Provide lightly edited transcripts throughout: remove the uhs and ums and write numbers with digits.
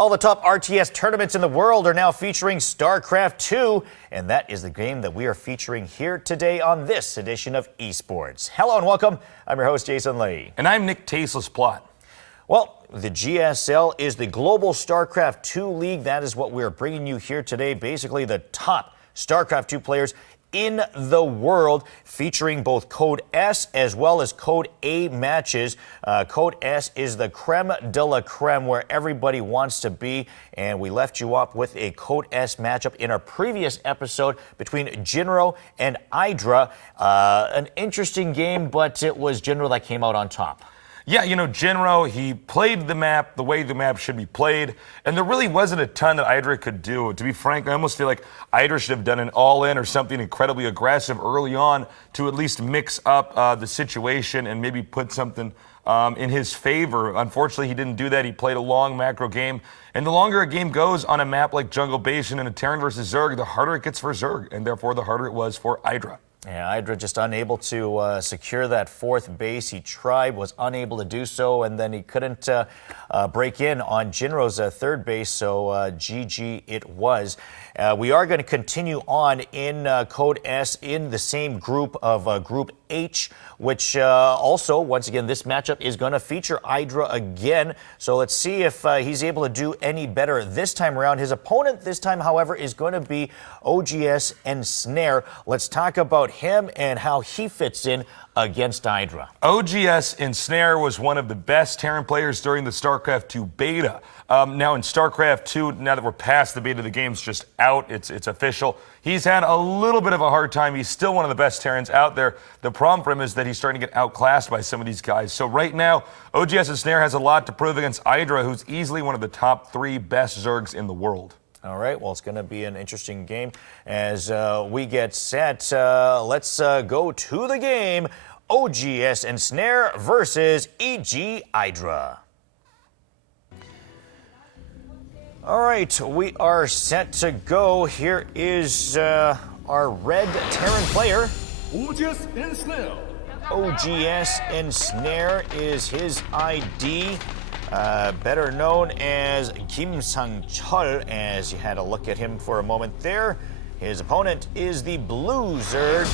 All the top RTS tournaments in the world are now featuring Starcraft 2, and that is the game that we are featuring here today on this edition of eSports. Hello and welcome. I'm your host, Jason Lee. And I'm Nick Tasteless Plott. Well, the GSL is the Global Starcraft 2 League. That is what we're bringing you here today. Basically, the top Starcraft 2 players in the world, featuring both Code S as well as Code A matches. Code S is the creme de la creme, where everybody wants to be, and we left you up with a Code S matchup in our previous episode between Jinro and Idra. An interesting game, but it was Jinro that came out on top. Yeah, you know, Jinro, he played the map the way the map should be played, and there really wasn't a ton that Idra could do. To be frank, I almost feel like Idra should have done an all-in or something incredibly aggressive early on to at least mix up the situation and maybe put something in his favor. Unfortunately, he didn't do that. He played a long macro game, and the longer a game goes on a map like Jungle Basin and a Terran versus Zerg, the harder it gets for Zerg, and therefore the harder it was for Idra. Yeah, Idra just unable to secure that fourth base. He tried, was unable to do so, and then he couldn't break in on Jinro's third base, so GG it was. We are going to continue on in Code S in the same group of Group H, which also, once again, this matchup is going to feature Idra again. So let's see if he's able to do any better this time around. His opponent this time, however, is going to be OGS Ensnare. Let's talk about him and how he fits in against Idra. OGS Ensnare was one of the best Terran players during the StarCraft 2 beta. Now in StarCraft 2, now that we're past the beta, the game's just out, it's official. He's had a little bit of a hard time. He's still one of the best Terrans out there. The problem for him is that he's starting to get outclassed by some of these guys. So right now, OGS Ensnare has a lot to prove against Idra, who's easily one of the top 3 best Zergs in the world. All right, well, it's going to be an interesting game as we get set. Let's go to the game. OGS Ensnare versus EG Idra. All right, we are set to go. Here is our red Terran player. OGS Ensnare. OGS Ensnare is his ID. Better known as Kim Sang-chul, as you had a look at him for a moment there. His opponent is the blue Zerg,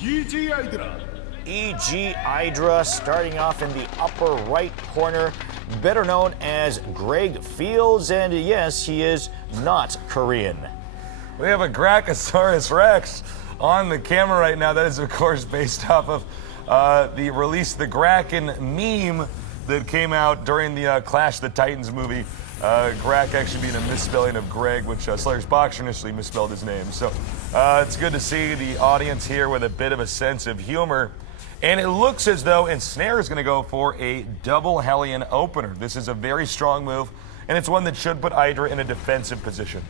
EG Idra. EG Idra, starting off in the upper right corner, better known as Greg Fields, and yes, he is not Korean. We have a Grachosaurus Rex on the camera right now. That is, of course, based off of the release, the Graken meme that came out during the Clash of the Titans movie. Grak actually being a misspelling of Greg, which Slayer's Boxer initially misspelled his name. So it's good to see the audience here with a bit of a sense of humor. And it looks as though Ensnare is going to go for a double Hellion opener. This is a very strong move, and it's one that should put Idra in a defensive position.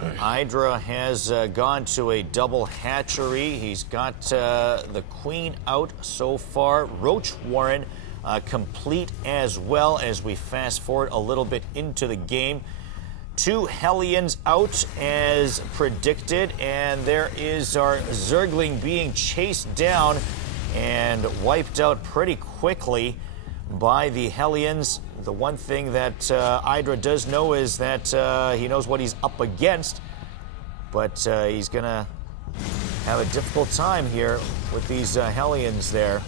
Idra has gone to a double hatchery. He's got the queen out so far. Roach Warren complete as well as we fast forward a little bit into the game. 2 Hellions out as predicted, and there is our Zergling being chased down and wiped out pretty quickly by the Hellions. The one thing that Idra does know is that he knows what he's up against, but he's going to have a difficult time here with these Hellions there,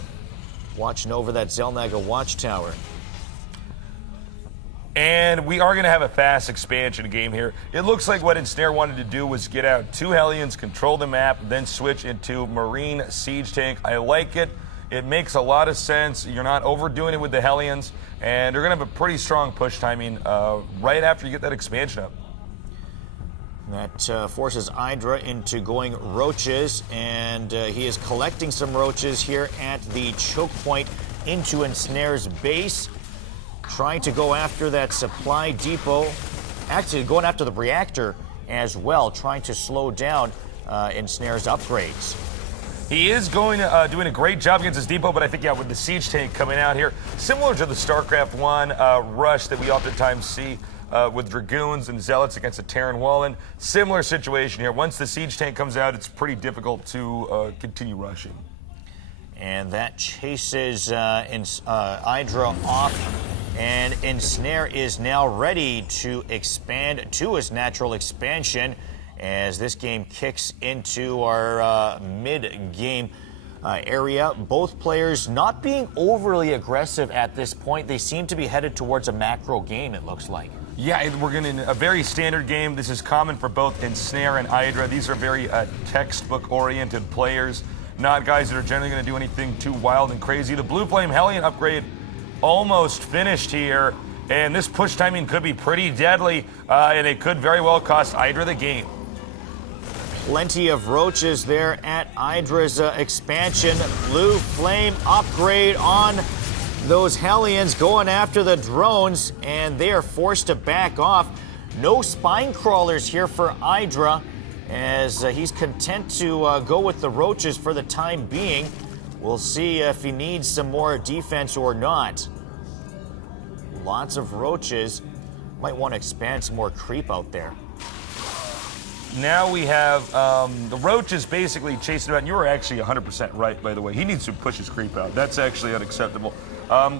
watching over that Zelnaga watchtower. And we are going to have a fast expansion game here. It looks like what Ensnare wanted to do was get out 2 Hellions, control the map, then switch into Marine Siege Tank. I like it. It makes a lot of sense. You're not overdoing it with the Hellions, and you're going to have a pretty strong push timing right after you get that expansion up. That forces Idra into going roaches, and he is collecting some roaches here at the choke point into Ensnare's base, trying to go after that supply depot, actually going after the reactor as well, trying to slow down Ensnare's upgrades. He is doing a great job against his depot, but I think, yeah, with the siege tank coming out here, similar to the StarCraft 1 rush that we oftentimes see with Dragoons and Zealots against a Terran Wallen, similar situation here. Once the siege tank comes out, it's pretty difficult to continue rushing. And that chases Idra off And Ensnare is now ready to expand to his natural expansion as this game kicks into our mid-game area. Both players not being overly aggressive at this point. They seem to be headed towards a macro game, it looks like. Yeah, we're getting a very standard game. This is common for both Ensnare and Idra. These are very textbook-oriented players, not guys that are generally going to do anything too wild and crazy. The Blue Flame Hellion upgrade almost finished here, and this push timing could be pretty deadly, and it could very well cost Idra the game. Plenty of roaches there at Idra's expansion. Blue Flame upgrade on those Hellions going after the drones, and they are forced to back off. No spine crawlers here for Idra, as he's content to go with the roaches for the time being. We'll see if he needs some more defense or not. Lots of roaches. Might want to expand some more creep out there. Now we have the roaches basically chasing about. And you were actually 100% right, by the way. He needs to push his creep out. That's actually unacceptable.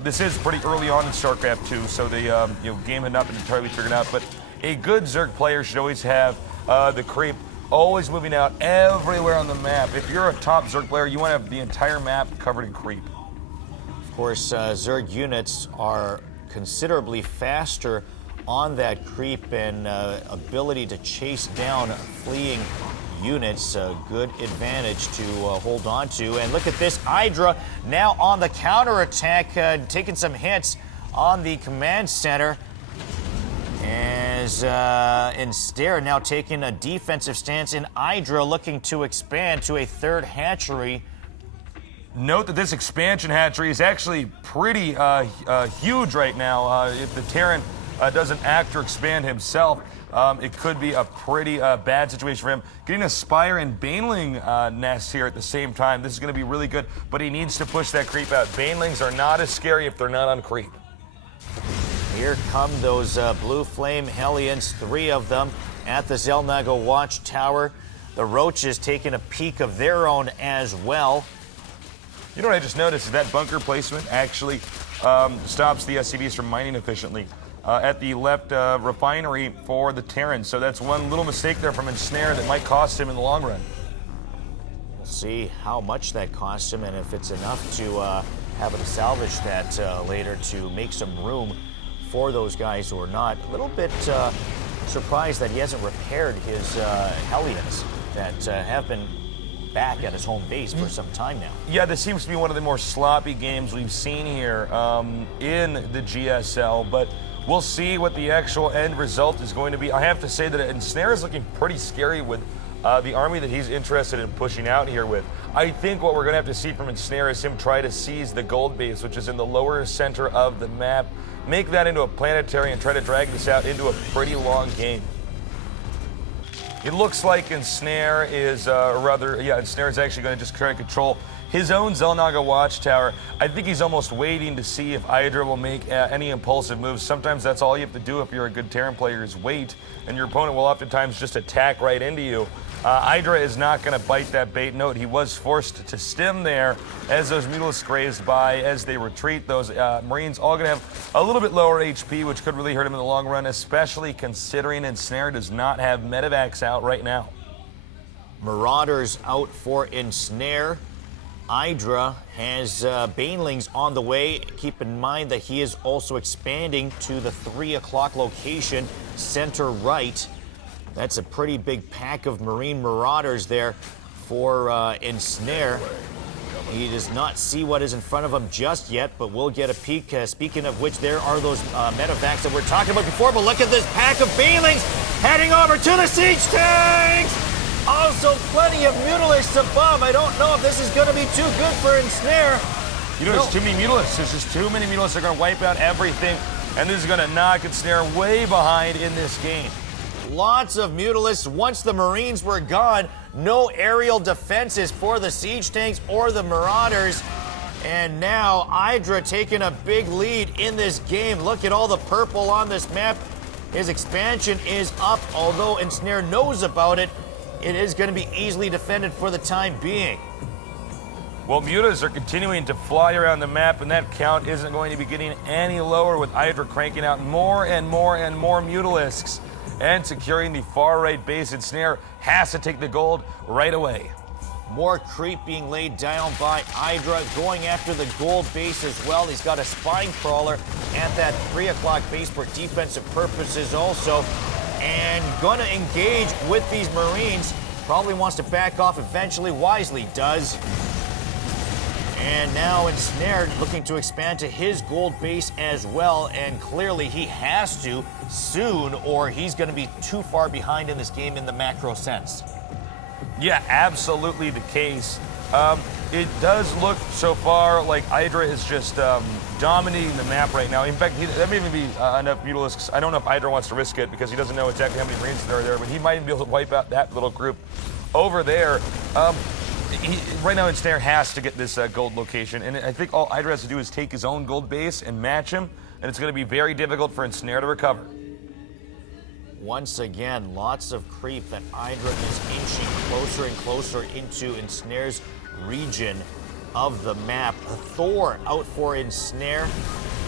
This is pretty early on in Starcraft 2, so the game had not been entirely figured out. But a good Zerg player should always have the creep always moving out everywhere on the map. If you're a top Zerg player, you want to have the entire map covered in creep. Of course, Zerg units are considerably faster on that creep and ability to chase down fleeing units. A good advantage to hold on to. And look at this, Idra now on the counterattack, taking some hits on the command center. As Ensnare now taking a defensive stance, in Idra looking to expand to a third hatchery. Note that this expansion hatchery is actually pretty huge right now. If the Terran doesn't act or expand himself, it could be a pretty bad situation for him. Getting a Spire and Baneling nest here at the same time, this is going to be really good, but he needs to push that creep out. Banelings are not as scary if they're not on creep. Here come those Blue Flame Hellions, 3 of them at the Xel'Naga Watchtower. The Roaches taking a peek of their own as well. You know what I just noticed is that bunker placement actually stops the SCVs from mining efficiently at the left refinery for the Terran. So that's one little mistake there from Ensnare that might cost him in the long run. We'll see how much that costs him and if it's enough to have him salvage that later to make some room for those guys or not. A little bit surprised that he hasn't repaired his Hellions that have been back at his home base for some time now. Yeah, this seems to be one of the more sloppy games we've seen here in the GSL, but we'll see what the actual end result is going to be. I have to say that Ensnare is looking pretty scary with the army that he's interested in pushing out here with. I think what we're going to have to see from Ensnare is him try to seize the gold base, which is in the lower center of the map, make that into a planetary and try to drag this out into a pretty long game. It looks like Ensnare is, Ensnare is actually going to just try to control his own Xel'Naga Watchtower. I think he's almost waiting to see if Idra will make any impulsive moves. Sometimes that's all you have to do if you're a good Terran player is wait, and your opponent will oftentimes just attack right into you. Idra is not going to bite that bait. Note, he was forced to stim there as those Mutalisks grazed by. As they retreat, those Marines all going to have a little bit lower HP, which could really hurt him in the long run, especially considering Ensnare does not have Medivacs out right now. Marauders out for Ensnare. Idra has Banelings on the way. Keep in mind that he is also expanding to the 3 o'clock location, center right. That's a pretty big pack of Marine Marauders there for Ensnare. He does not see what is in front of him just yet, but we'll get a peek. Speaking of which, there are those Medivacs that we're talking about before, but look at this pack of Banelings heading over to the siege tanks! Also, plenty of Mutalisks above. I don't know if this is going to be too good for Ensnare. You know, there's too many Mutalisks. There's just too many Mutalisks. They're going to wipe out everything, and this is going to knock Ensnare way behind in this game. Lots of Mutalisks. Once the Marines were gone, no aerial defenses for the siege tanks or the Marauders. And now Idra taking a big lead in this game. Look at all the purple on this map. His expansion is up, although Ensnare knows about it. It is going to be easily defended for the time being. Well, mutas are continuing to fly around the map, and that count isn't going to be getting any lower with Idra cranking out more and more and more Mutalisks and securing the far right base. Ensnare has to take the gold right away. More creep being laid down by Idra, going after the gold base as well. He's got a spine crawler at that 3 o'clock base for defensive purposes also. And gonna engage with these Marines. Probably wants to back off eventually. Wisely does. And now Ensnare looking to expand to his gold base as well. And clearly he has to soon, or he's going to be too far behind in this game in the macro sense. Yeah, absolutely the case. It does look so far like Idra is just dominating the map right now. In fact, that may even be enough Mutalisks. I don't know if Idra wants to risk it because he doesn't know exactly how many Marines there are there, but he might be able to wipe out that little group over there. Right now, Ensnare has to get this gold location, and I think all Idra has to do is take his own gold base and match him, and it's going to be very difficult for Ensnare to recover. Once again, lots of creep that Idra is inching closer and closer into Ensnare's region of the map. Thor out for Ensnare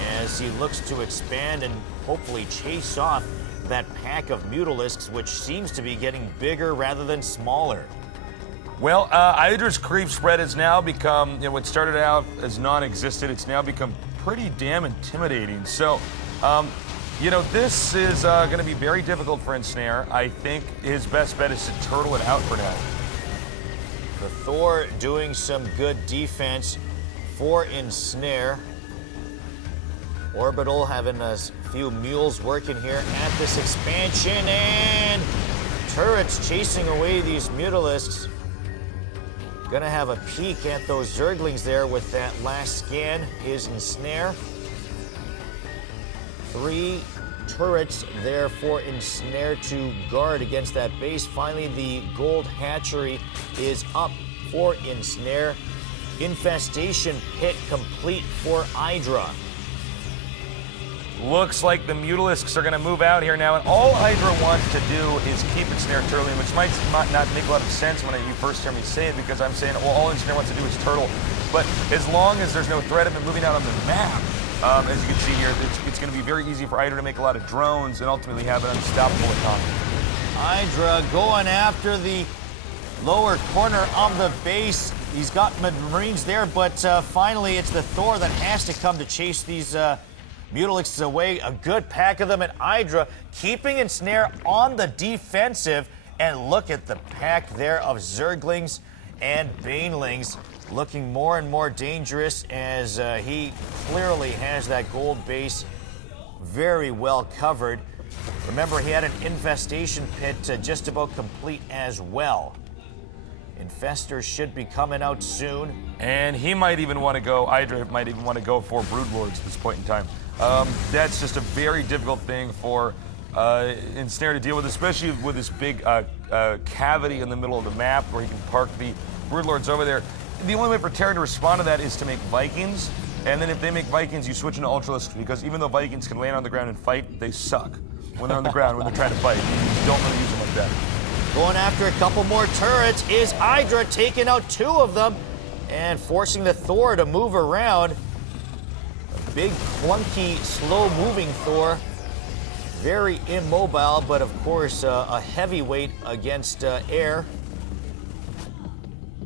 as he looks to expand and hopefully chase off that pack of Mutalisks, which seems to be getting bigger rather than smaller. Well, Idra's creep spread has now become, what started out as non-existent, it's now become pretty damn intimidating. So, this is going to be very difficult for Ensnare. I think his best bet is to turtle it out for now. The Thor doing some good defense for Ensnare. Orbital having a few mules working here at this expansion, and turrets chasing away these Mutalisks. Gonna have a peek at those Zerglings there with that last scan. Is Ensnare. 3 turrets there for Ensnare to guard against that base. Finally, the gold hatchery is up for Ensnare. Infestation pit complete for Idra. Looks like the Mutalisks are going to move out here now, and all Idra wants to do is keep Ensnare turtling, which might not make a lot of sense when you first hear me say it, because I'm saying, well, all Ensnare wants to do is turtle. But as long as there's no threat of it moving out on the map, as you can see here, it's going to be very easy for Idra to make a lot of drones and ultimately have an unstoppable economy. Idra going after the lower corner of the base. He's got Marines there, but finally it's the Thor that has to come to chase these Mutalisks away. A good pack of them, and Idra keeping Ensnare on the defensive. And look at the pack there of Zerglings and Banelings looking more and more dangerous as he clearly has that gold base very well covered. Remember, he had an infestation pit just about complete as well. Infestors should be coming out soon. And he might even want to go, Idra might even want to go for Broodlords at this point in time. That's just a very difficult thing for Ensnare to deal with, especially with this big cavity in the middle of the map where he can park the Broodlords over there. The only way for Terran to respond to that is to make Vikings, and then if they make Vikings, you switch into Ultralisks, because even though Vikings can land on the ground and fight, they suck when they're on the ground, when they're trying to fight. You don't want to use them like that. Going after a couple more turrets is Idra, taking out 2 of them and forcing the Thor to move around. A big, clunky, slow-moving Thor. Very immobile, but of course a heavyweight against air.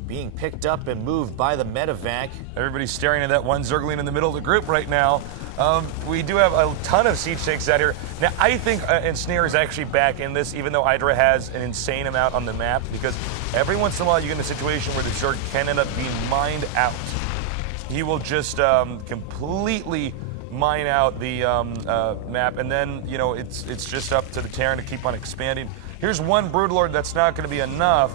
Being picked up and moved by the medevac. Everybody's staring at that one Zergling in the middle of the group right now. We do have a ton of siege tanks out here. Now, I think Ensnare is actually back in this, even though Idra has an insane amount on the map, because every once in a while you get in a situation where the Zerg can end up being mined out. He will just completely mine out the map, and then, it's just up to the Terran to keep on expanding. Here's one Broodlord that's not going to be enough.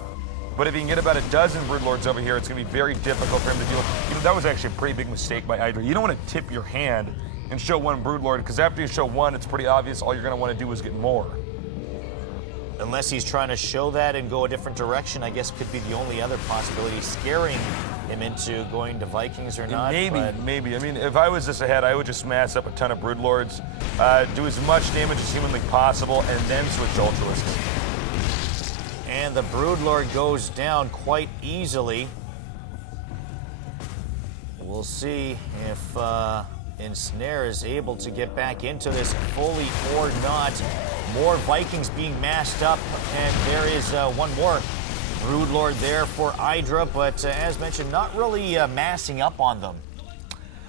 But if you can get about a dozen Broodlords over here, it's going to be very difficult for him to deal with. That was actually a pretty big mistake by Idra. You don't want to tip your hand and show one Broodlord, because after you show one, it's pretty obvious all you're going to want to do is get more. Unless he's trying to show that and go a different direction, I guess could be the only other possibility, scaring him into going to Vikings or not. Maybe. I mean, if I was this ahead, I would just mass up a ton of Broodlords, do as much damage as humanly possible, and then switch to Ultralisks. And the Broodlord goes down quite easily. we'll see if Ensnare is able to get back into this fully or not. More Vikings being massed up, and there is one more Broodlord there for Idra, but as mentioned, not really massing up on them.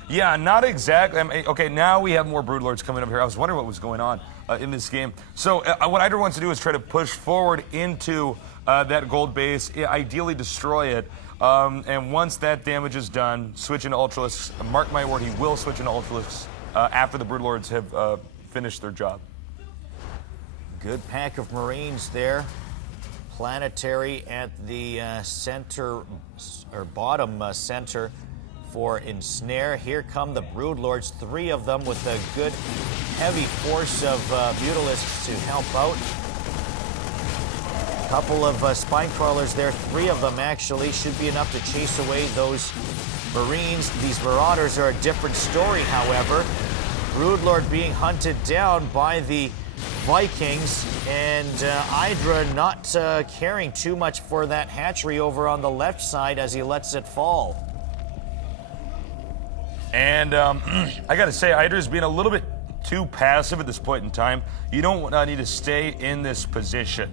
Yeah, not exactly. I mean, okay, now we have more Broodlords coming up here. I was wondering what was going on in this game. So what Idra wants to do is try to push forward into that gold base, ideally destroy it. And once that damage is done, switch into Ultralisks. Mark my word, he will switch into Ultralisks after the Broodlords have finished their job. Good pack of Marines there. Planetary at the center, or bottom center for Ensnare. Here come the Broodlords, 3 of them with a good heavy force of Mutalisks to help out. A couple of spine crawlers there, 3 of them actually, should be enough to chase away those Marines. These Marauders are a different story, however. Broodlord being hunted down by the Vikings, and Idra not caring too much for that hatchery over on the left side as he lets it fall. And I got to say, Idra's being a little bit too passive at this point in time. You don't need to stay in this position.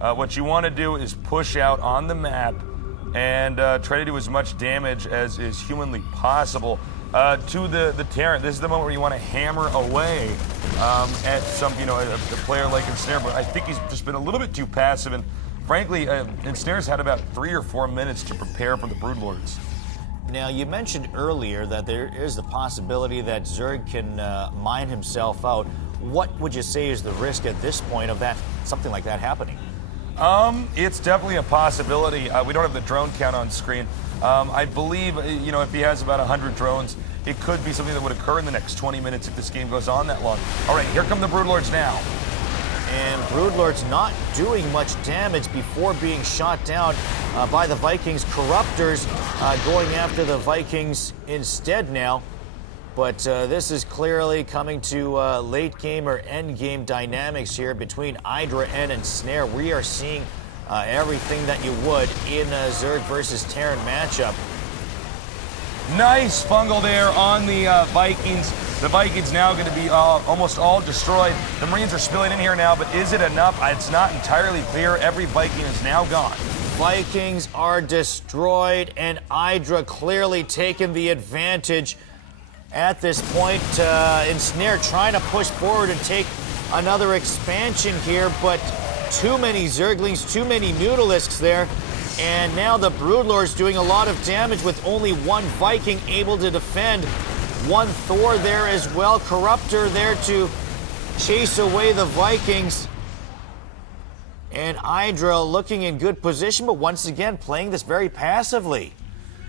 What you want to do is push out on the map and try to do as much damage as is humanly possible to the Terran. This is the moment where you want to hammer away at some, a player like Ensnare. But I think he's just been a little bit too passive. And frankly, Ensnare's had about 3 or 4 minutes to prepare for the Broodlords. Now, you mentioned earlier that there is the possibility that Zerg can mine himself out. What would you say is the risk at this point of that, something like that happening? It's definitely a possibility. We don't have the drone count on screen. I believe, if he has about 100 drones, it could be something that would occur in the next 20 minutes if this game goes on that long. All right, here come the Broodlords now. And Broodlord's not doing much damage before being shot down by the Vikings. Corruptors going after the Vikings instead now. But this is clearly coming to late game or end game dynamics here between Idra and Ensnare. We are seeing everything that you would in a Zerg versus Terran matchup. Nice fungal there on the Vikings. The Vikings now going to be almost all destroyed. The Marines are spilling in here now, but is it enough? It's not entirely clear. Every Viking is now gone. Vikings are destroyed, and Idra clearly taking the advantage at this point. Ensnare trying to push forward and take another expansion here, but too many Zerglings, too many Mutalisks there. And now the Broodlord's doing a lot of damage with only 1 Viking able to defend. 1 Thor there as well. Corruptor there to chase away the Vikings. And Idra looking in good position, but once again playing this very passively.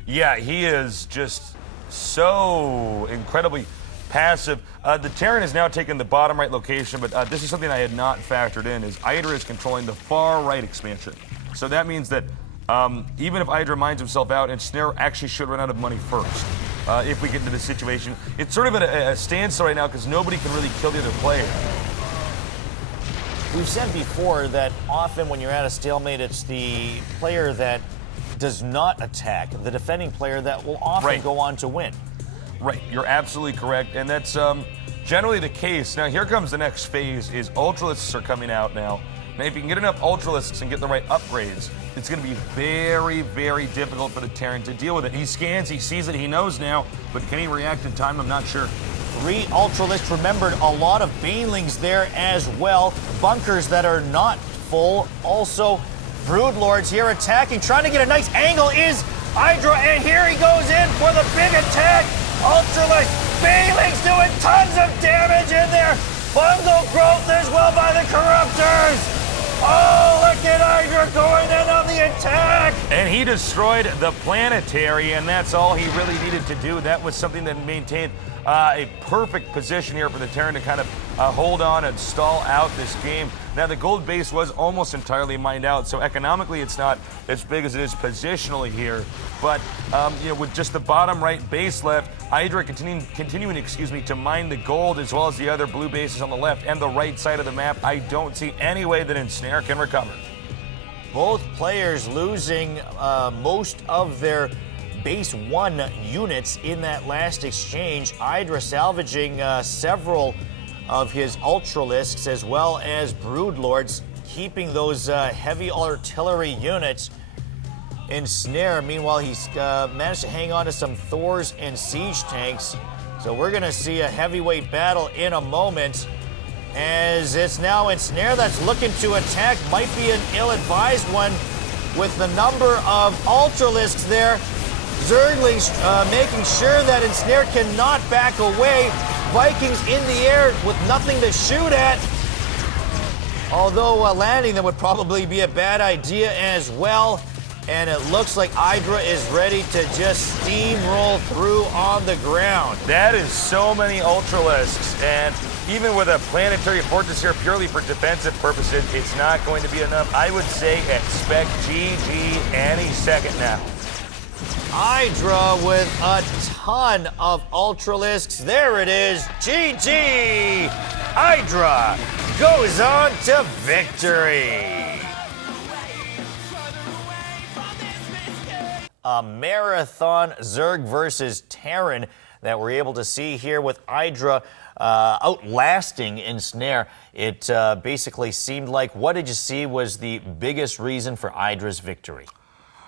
Yeah, he is just so incredibly passive. The Terran has now taken the bottom right location, but this is something I had not factored in, is Idra is controlling the far right expansion. So that means that even if Idra mines himself out, Ensnare actually should run out of money first if we get into this situation. It's sort of at a standstill right now because nobody can really kill the other player. We've said before that often when you're at a stalemate, it's the player that does not attack, the defending player that will often go on to win. Right, you're absolutely correct, and that's generally the case. Now here comes the next phase, is Ultralisks are coming out now. Now if you can get enough Ultralisks and get the right upgrades, it's going to be very, very difficult for the Terran to deal with it. He scans, he sees it, he knows now, but can he react in time? I'm not sure. 3 Ultralisks, remembered a lot of Banelings there as well. Bunkers that are not full. Also, Broodlords here attacking, trying to get a nice angle is Idra, and here he goes in for the big attack. Ultralisk, Banelings doing tons of damage in there. Fungal growth as well by the Corruptors. Oh, look at Idra going in on the attack. And he destroyed the planetary, and that's all he really needed to do. That was something that maintained a perfect position here for the Terran to kind of hold on and stall out this game. Now, the gold base was almost entirely mined out, so economically it's not as big as it is positionally here. But, with just the bottom right base left, Idra continuing to mine the gold as well as the other blue bases on the left and the right side of the map. I don't see any way that Ensnare can recover. Both players losing most of their base 1 units in that last exchange. Idra salvaging several of his Ultralisks as well as Broodlords, keeping those heavy artillery units. Ensnare, meanwhile, he's managed to hang on to some Thors and siege tanks. So we're going to see a heavyweight battle in a moment, as it's now Ensnare that's looking to attack. Might be an ill-advised one with the number of Ultralisks there. Zerglings making sure that Ensnare cannot back away. Vikings in the air with nothing to shoot at. Although landing them would probably be a bad idea as well. And it looks like Idra is ready to just steamroll through on the ground. That is so many Ultralisks, and even with a planetary fortress here purely for defensive purposes, it's not going to be enough. I would say expect GG any second now. Idra with a ton of Ultralisks. There it is. GG! Idra goes on to victory. A marathon Zerg versus Terran that we're able to see here with Idra outlasting Ensnare. It basically seemed like, what did you see was the biggest reason for Idra's victory?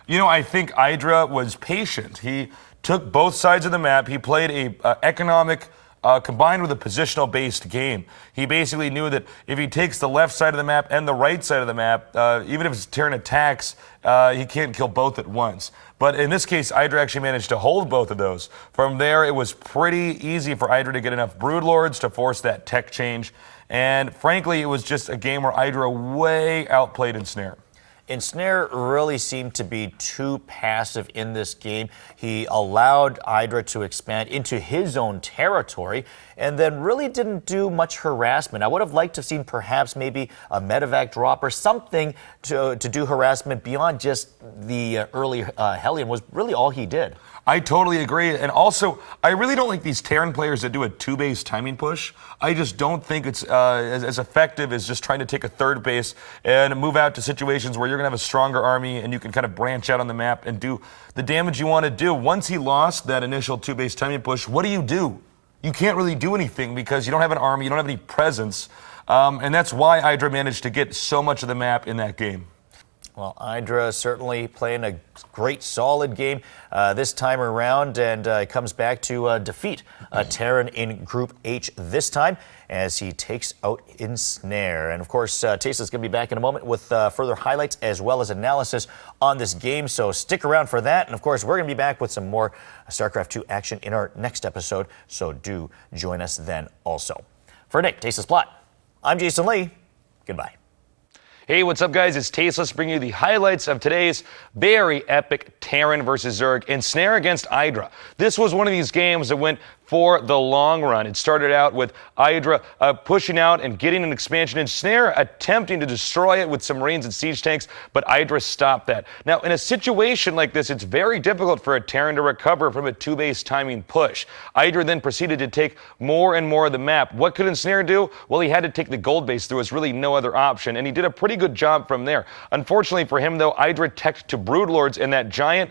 You know, I think Idra was patient. He took both sides of the map. He played a economic combined with a positional-based game. He basically knew that if he takes the left side of the map and the right side of the map, even if his Terran attacks, he can't kill both at once. But in this case, Idra actually managed to hold both of those. From there, it was pretty easy for Idra to get enough Broodlords to force that tech change. And frankly, it was just a game where Idra way outplayed Ensnare. Ensnare really seemed to be too passive in this game. He allowed Idra to expand into his own territory and then really didn't do much harassment. I would have liked to have seen perhaps maybe a medevac drop or something to do harassment beyond just the early Hellion was really all he did. I totally agree. And also, I really don't like these Terran players that do a 2-base timing push. I just don't think it's as effective as just trying to take a 3rd base and move out to situations where you're going to have a stronger army and you can kind of branch out on the map and do the damage you want to do. Once he lost that initial 2-base timing push, what do? You can't really do anything because you don't have an army, you don't have any presence. And that's why Idra managed to get so much of the map in that game. Well, Idra certainly playing a great, solid game this time around, and comes back to defeat Terran in Group H this time as he takes out Ensnare. And of course, Tasteless is going to be back in a moment with further highlights as well as analysis on this game, so stick around for that. And of course, we're going to be back with some more StarCraft 2 action in our next episode, so do join us then also. For Nick, Tasteless Plott, I'm Jason Lee. Goodbye. Hey, what's up, guys? It's Tasteless bringing you the highlights of today's very epic Terran versus Zerg Ensnare against Idra. This was one of these games that went for the long run. It started out with Idra pushing out and getting an expansion, Ensnare attempting to destroy it with some Marines and siege tanks, but Idra stopped that. Now, in a situation like this, it's very difficult for a Terran to recover from a 2-base timing push. Idra then proceeded to take more and more of the map. What could Ensnare do? Well, he had to take the gold base. There was really no other option, and he did a pretty good job from there. Unfortunately for him, though, Idra teched to Broodlords in that giant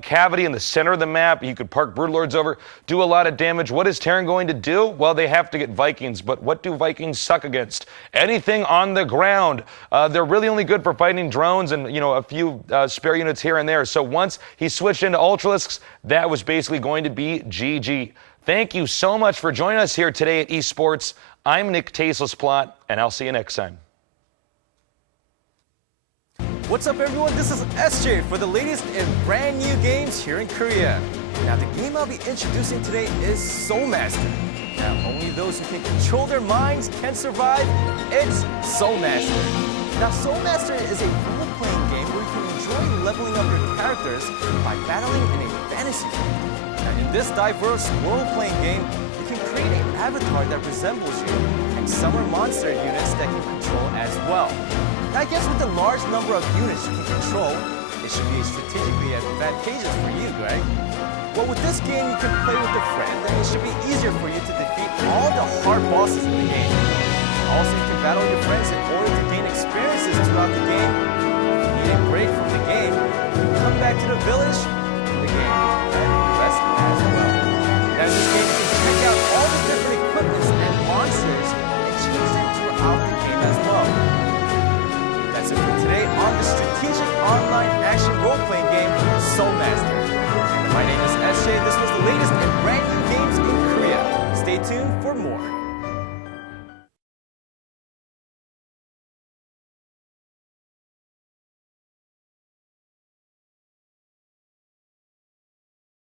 cavity in the center of the map. He could park Broodlords over, do a lot of damage. What is Terran going to do? Well, they have to get Vikings, but what do Vikings suck against? Anything on the ground. They're really only good for fighting drones and, you know, a few spare units here and there. So once he switched into Ultralisks, that was basically going to be GG. Thank you so much for joining us here today at eSports. I'm Nick Tasteless Plott, and I'll see you next time. What's up, everyone? This is SJ for the latest and brand new games here in Korea. Now, the game I'll be introducing today is Soul Master. Now, only those who can control their minds can survive. It's Soul Master. Now, Soul Master is a role-playing game where you can enjoy leveling up your characters by battling in a fantasy world. Now, in this diverse role-playing game, you can create an avatar that resembles you and summon monster units that can control as well. Now, I guess with the large number of units you can control, it should be strategically advantageous for you, right? Well, with this game, you can play with a friend, and it should be easier for you to defeat all the hard bosses in the game. Also, you can battle your friends in order to gain experiences throughout the game. If you need a break from the game, you can come back to the village, the game and the rest as well.